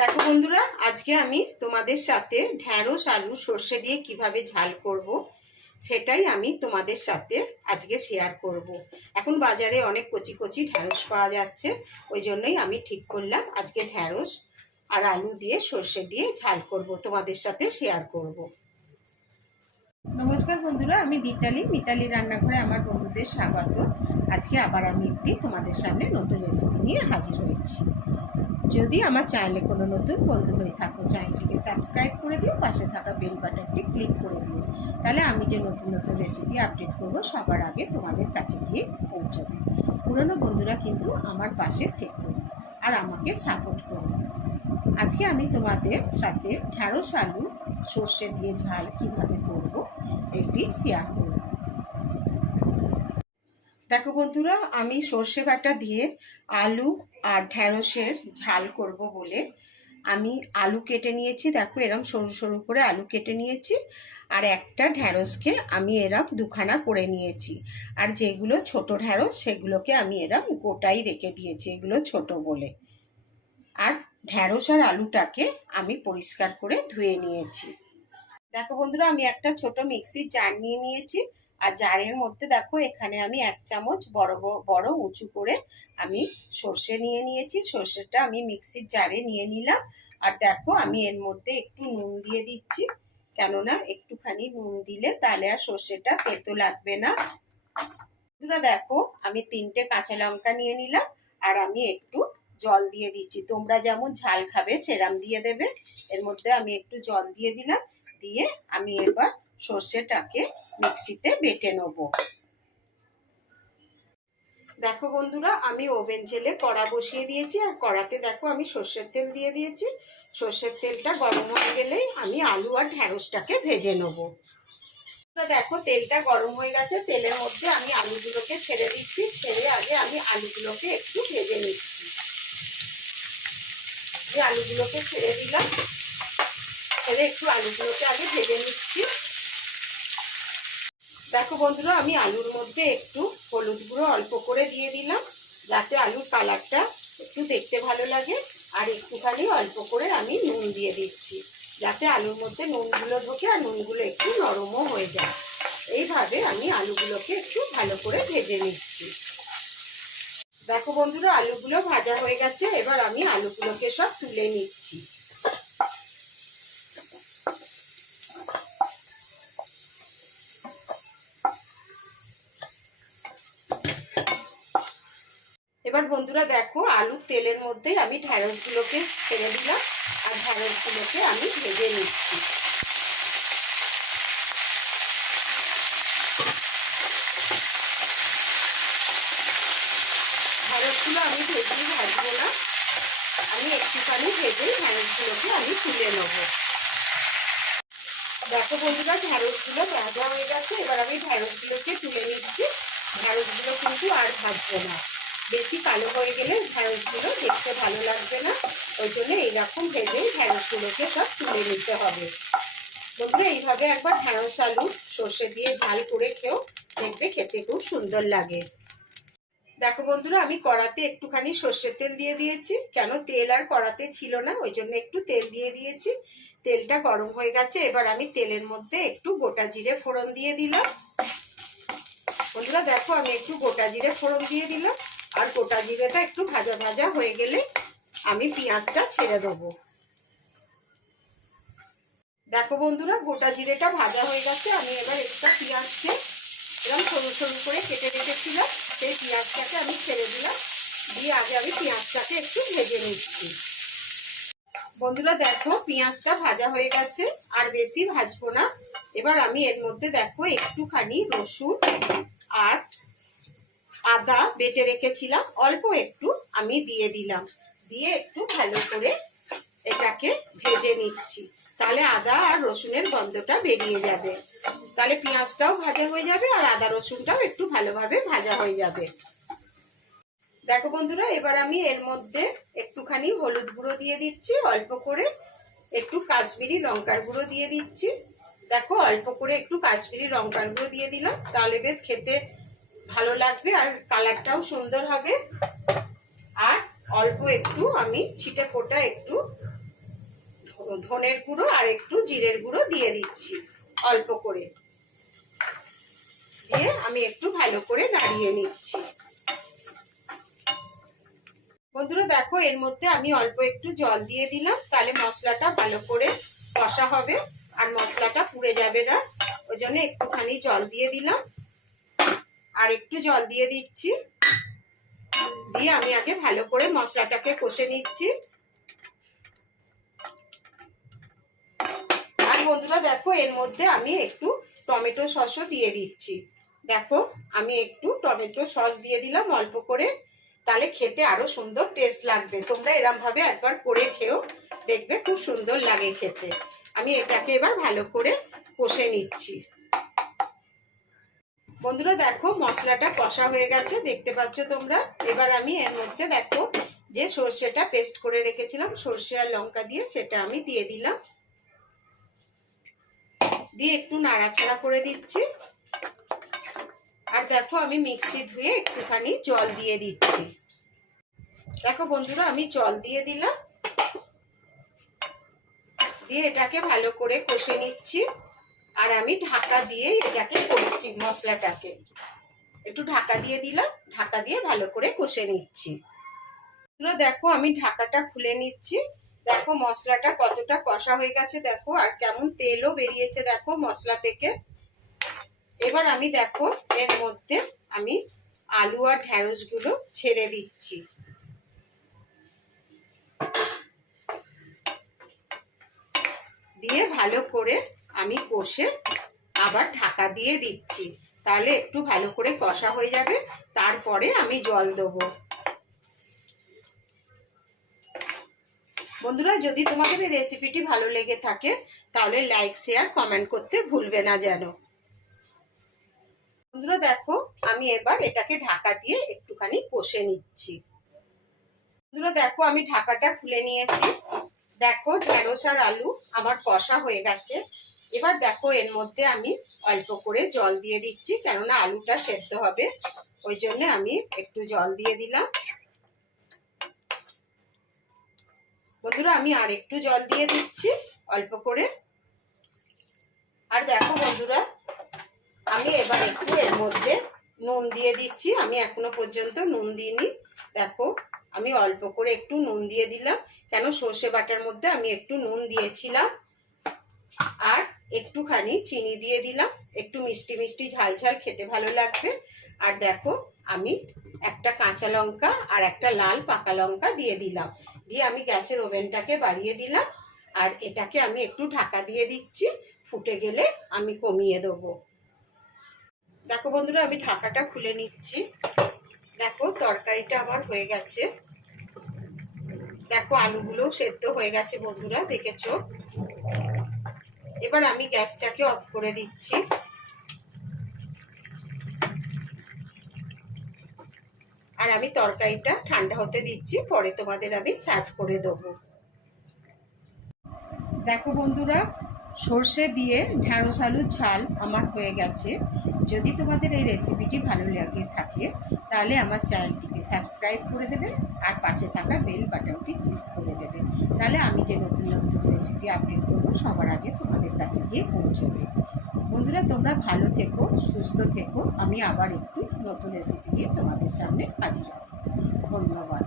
দেখো বন্ধুরা, আজকে আমি তোমাদের সাথে ঢ্যাঁড়স আলু সর্ষে দিয়ে কিভাবে ঝাল করব সেটাই আমি তোমাদের সাথে আজকে শেয়ার করব। এখন বাজারে অনেক কচি কচি ঢ্যাঁড়স পাওয়া যাচ্ছে, ওই জন্যই আমি ঠিক করলাম আজকে ঢ্যাঁড়স আর আলু দিয়ে সর্ষে দিয়ে ঝাল করব, তোমাদের সাথে শেয়ার করব। নমস্কার বন্ধুরা, আমি মিতালি রান্নাঘরে আমার বন্ধুদের স্বাগত। আজকে আবার আমি একটি তোমাদের সামনে নতুন রেসিপি নিয়ে হাজির হয়েছি। যদি আমার চ্যানেলে কোনো নতুন বন্ধু হয়ে থাকো, চ্যানেলটিকে সাবস্ক্রাইব করে দিও, পাশে থাকা বেল বাটনটি ক্লিক করে দিও, তাহলে আমি যে নতুন নতুন রেসিপি আপডেট করব সবার আগে তোমাদের কাছে গিয়ে পৌঁছবে। পুরনো বন্ধুরা কিন্তু আমার পাশে থেকো আর আমাকে সাপোর্ট করো। আজকে আমি তোমাদের সাথে ঢ্যাঁড়স আলু সর্ষে দিয়ে ঝাল কিভাবে করব এটি শেয়ার করব। দেখো বন্ধুরা, আমি সর্ষে বাটা দিয়ে আলু আর ঢ্যাঁড়সের ঝাল করব বলে আমি আলু কেটে নিয়েছি। দেখো এরম সরু সরু করে আলু কেটে নিয়েছি, আর একটা ঢ্যাঁড়সকে আমি এরম দুখানা করে নিয়েছি, আর যেগুলো ছোট ঢ্যাঁড়স সেগুলোকে আমি এরম গোটাই রেখে দিয়েছি, এগুলো ছোট বলে। আর ঢ্যাঁড়স আর আলুটাকে আমি পরিষ্কার করে ধুয়ে নিয়েছি। দেখো বন্ধুরা, আমি একটা ছোট মিক্সির জার নিয়ে নিয়েছি, আর জারের মধ্যে দেখো এখানে আমি 1 চামচ বড় উঁচু করে আমি সর্ষে নিয়ে নিয়েছি। সর্ষেটা আমি মিক্সির জারে নিয়ে নিলাম। আর দেখো আমি এর মধ্যে একটু নুন দিয়ে দিচ্ছি, কেননা একটুখানি নুন দিলে তাহলে আর সর্ষেটা তেতো লাগবে না। বন্ধুরা দেখো, আমি 3টে কাঁচা লঙ্কা নিয়ে নিলাম, আর আমি একটু জল দিয়ে দিচ্ছি। তোমরা যেমন ঝাল খাবে সেরাম দিয়ে দেবে। এর মধ্যে আমি একটু জল দিয়ে দিলাম, দিয়ে আমি এবার সর্ষেটাকে মিক্সিতে বেটে নেব। দেখো বন্ধুরা, আমি ওভেন জেলে কড়া বসিয়ে দিয়েছি, আর কড়াতে দেখো আমি সর্ষের তেল দিয়ে দিয়েছি। সর্ষের তেলটা গরম হয়ে গেলেই আমি আলু আর ঢ্যাঁড়সটাকে ভেজে নেব। দেখো তেলটা গরম হয়ে গেছে, তেলের মধ্যে আমি আলুগুলোকে ছেড়ে দিচ্ছি। ছেড়ে আগে আমি আলুগুলোকে একটু ভেজে নিচ্ছি। আলুগুলোকে ছেড়ে দিলাম, ছেড়ে একটু আলুগুলোকে আগে ভেজে নিচ্ছি। দেখো বন্ধুরা, আমি আলুর মধ্যে একটু হলুদ গুঁড়ো অল্প করে দিয়ে দিলাম, যাতে আলুর কালারটা একটু দেখতে ভালো লাগে। আর একটুখানি অল্প করে আমি নুন দিয়ে দিচ্ছি, যাতে আলুর মধ্যে নুনগুলো ঢোকে আর নুনগুলো একটু নরমও হয়ে যায়। এইভাবে আমি আলুগুলোকে একটু ভালো করে ভেজে নিচ্ছি। দেখো বন্ধুরা, আলুগুলো ভাজা হয়ে গেছে, এবার আমি আলুগুলোকে সব তুলে নিচ্ছি। এবার বন্ধুরা দেখো, আলুর তেলের মধ্যে আমি ঢ্যাঁড়সগুলোকে ছেড়ে দিলাম, আর ঢ্যাঁড়সগুলোকে আমি ভেজে নিচ্ছি। ঢ্যাঁড়সগুলো আমি ভেজে ভাজবো না, আমি একটুখানি ভেজে ঢ্যাঁড়সগুলোকে আমি তুলে নেব। দেখো বন্ধুরা, ঢ্যাঁড়সগুলো ভাজা হয়ে গেছে, এবার আমি ঢ্যাঁড়সগুলোকে তুলে নিচ্ছি। ঢ্যাঁড়সগুলো কিন্তু আর ভাজবো না, বেশি কালো হয়ে গেলে ঢ্যাঁড়সগুলো দেখতে ভালো লাগবে না, ওই জন্য এইরকম ভেজেই ঢ্যাঁড়সগুলোকে সব তুলে নিতে হবে। বন্ধুরা, এইভাবে একবার ঢ্যাঁড়স আলু সর্ষে দিয়ে ঝাল করে খেও, দেখবে খেতে খুব সুন্দর লাগে। দেখো বন্ধুরা, আমি কড়াতে একটুখানি সর্ষের তেল দিয়ে দিয়েছি, কেন তেল আর কড়াতে ছিল না, ওই জন্য একটু তেল দিয়ে দিয়েছি। তেলটা গরম হয়ে গেছে, এবার আমি তেলের মধ্যে একটু গোটা জিরে ফোড়ন দিয়ে দিলাম। বন্ধুরা দেখো, আমি একটু গোটা জিরে ফোড়ন দিয়ে দিলাম, আর গোটা জিরেটা একটু ভাজা ভাজা হয়ে গেলে আমি পেঁয়াজটা ছেড়ে দেবো। দেখো বন্ধুরা, গোটা জিরেটা ভাজা হয়ে গেছে, আমি এবার একটা পেঁয়াজকে এরকম সরু সরু করে কেটে রেখেছিলাম, সেই পেঁয়াজটাকে আমি ছেড়ে দিলাম, দিয়ে আগে আমি পেঁয়াজটাকে একটু ভেজে নিচ্ছি। বন্ধুরা দেখো, পেঁয়াজটা ভাজা হয়ে গেছে, আর বেশি ভাজবো না। এবার আমি এর মধ্যে দেখো একটুখানি রসুন আর আদা বেটে রেখেছিলাম, অল্প একটু আমি দিয়ে দিলাম, দিয়ে একটু ভালো করে এটাকে ভেজে নিচ্ছি। তাহলে আদা আর রসুনের গন্ধটা বেরিয়ে যাবে, তাহলে পেঁয়াজটাও ভাজা হয়ে যাবে, আর আদা রসুনটাও একটু ভালোভাবে ভাজা হয়ে যাবে। দেখো বন্ধুরা, এবার আমি এর মধ্যে একটুখানি হলুদ গুঁড়ো দিয়ে দিচ্ছি, অল্প করে একটু কাশ্মীরি লঙ্কার গুঁড়ো দিয়ে দিচ্ছি। দেখো অল্প করে একটু কাশ্মীরি লঙ্কার গুঁড়ো দিয়ে দিলাম, তাহলে বেশ খেতে ভালো লাগবে আর কালারটাও সুন্দর হবে। আর অল্প একটু আমি ছিটে ফোটা একটু ধনের গুঁড়ো আর একটু জিরের গুঁড়ো দিয়ে দিচ্ছি অল্প করে, দিয়ে আমি একটু ভালো করে নাড়িয়ে নিচ্ছি। বন্ধুরা দেখো, এর মধ্যে আমি অল্প একটু জল দিয়ে দিলাম, তাহলে মশলাটা ভালো করে কষা হবে আর মশলাটা পুড়ে যাবে না। ওই জন্য একটুখানি জল দিয়ে দিলাম, আর একটু জল দিয়ে দিচ্ছি, দিয়ে আমি আগে ভালো করে মশলাটাকে কষে নিচ্ছি। আর বন্ধুরা দেখো, এর মধ্যে আমি একটু টমেটো সসও দিয়ে দিচ্ছি। দেখো, আমি একটু টমেটো সস দিয়ে দিলাম অল্প করে, তাহলে খেতে আরো সুন্দর টেস্ট লাগবে। তোমরা এরম ভাবে একবার করে খেও, দেখবে খুব সুন্দর লাগে খেতে। আমি এটাকে এবার ভালো করে কষে নিচ্ছি। বন্ধুরা দেখো, মশলাটা কষা হয়ে গেছে, দেখতে পাচ্ছ তোমরা। এবার আমি এর মধ্যে দেখো যে সর্ষেটা পেস্ট করে রেখেছিলাম, সর্ষে আর লঙ্কা দিয়ে, সেটা আমি দিয়ে দিলাম, দিয়ে একটু নাড়াচাড়া করে দিচ্ছি। আর দেখো, আমি মিক্সি ধুয়ে একটুখানি জল দিয়ে দিচ্ছি। দেখো বন্ধুরা, আমি জল দিয়ে দিলাম, দিয়ে এটাকে ভালো করে কষে নিচ্ছি। আর আমি ঢাকা দিয়ে এটাকে কষছি, মশলাটাকে একটু ঢাকা দিয়ে দিলাম, ঢাকা দিয়ে ভালো করে কষে নিচ্ছি। দেখো, আমি ঢাকাটা খুলে নিচ্ছি। দেখো মশলাটা কতটা কষা হয়ে গেছে, দেখো, আর কেমন তেলও বেরিয়েছে দেখো মশলা থেকে। এবার আমি দেখো এর মধ্যে আমি আলু আর ঢেঁড়স গুলো ছেড়ে দিচ্ছি। দিয়ে ভালো করে আমি কষে আবার ঢাকা দিয়ে দিচ্ছি, তাহলে একটু ভালো করে কষা হয়ে যাবে। তারপরে আমি জল দেবো। বন্ধুরা, যদি তোমাদের এই রেসিপিটি ভালো লেগে থাকে তাহলে লাইক, শেয়ার, কমেন্ট করতে ভুলবে না যেন। বন্ধুরা দেখো, আমি এবার এটাকে ঢাকা দিয়ে একটুখানি কষে নিচ্ছি। বন্ধুরা দেখো, আমি ঢাকাটা খুলে নিয়েছি। দেখো ঢেঁড়স আর আলু আমার কষা হয়ে গেছে। এবার দেখো এর মধ্যে আমি অল্প করে জল দিয়ে দিচ্ছি, কেননা আলুটা সেদ্ধ হবে, ওই জন্য আমি একটু জল দিয়ে দিলাম। বন্ধুরা, আমি আর একটু জল দিয়ে দিচ্ছি অল্প করে। আর দেখো বন্ধুরা, আমি এবার একটু এর মধ্যে নুন দিয়ে দিচ্ছি। আমি এখনো পর্যন্ত নুন দিইনি। দেখো, আমি অল্প করে একটু নুন দিয়ে দিলাম, কেন সর্ষে বাটার মধ্যে আমি একটু নুন দিয়েছিলাম। আর একটুখানি চিনি দিয়ে দিলাম, একটু মিষ্টি মিষ্টি ঝাল ঝাল খেতে ভালো লাগবে। আর দেখো, আমি একটা কাঁচা লঙ্কা আর একটা লাল পাকা লঙ্কা দিয়ে দিলাম, দিয়ে আমি গ্যাসের ওভেনটাকে বাড়িয়ে দিলাম। আর এটাকে আমি একটু ঢাকা দিয়ে দিচ্ছি, ফুটে গেলে আমি কমিয়ে দেবো। দেখো বন্ধুরা, আমি ঢাকাটা খুলে নিচ্ছি। দেখো তরকারিটা আমার হয়ে গেছে। দেখো আলুগুলো সেদ্ধ হয়ে গেছে বন্ধুরা, দেখেছো। এবার আমি গ্যাসটাকে অফ করে দিচ্ছি। আর আমি তরকারিটা ঠান্ডা হতে দিচ্ছি, পরে তোমাদের আমি সার্ভ করে দেবো। দেখো বন্ধুরা, সর্ষে দিয়ে ঢেঁড়স আলুর ঝাল আমার হয়ে গেছে। যদি তোমাদের এই রেসিপিটি ভালো লাগে থাকে তাহলে আমার চ্যানেলটিকে সাবস্ক্রাইব করে দেবে আর পাশে থাকা বেল বাটনটি ক্লিক করে দেবে, তাহলে আমি যে নতুন নতুন রেসিপি আপলোড করবো সবার আগে তোমাদের কাছে গিয়ে পৌঁছবে। বন্ধুরা, তোমরা ভালো থেকো, সুস্থ থেকো। আমি আবার একটু নতুন রেসিপি নিয়ে তোমাদের সামনে হাজির হব। ধন্যবাদ।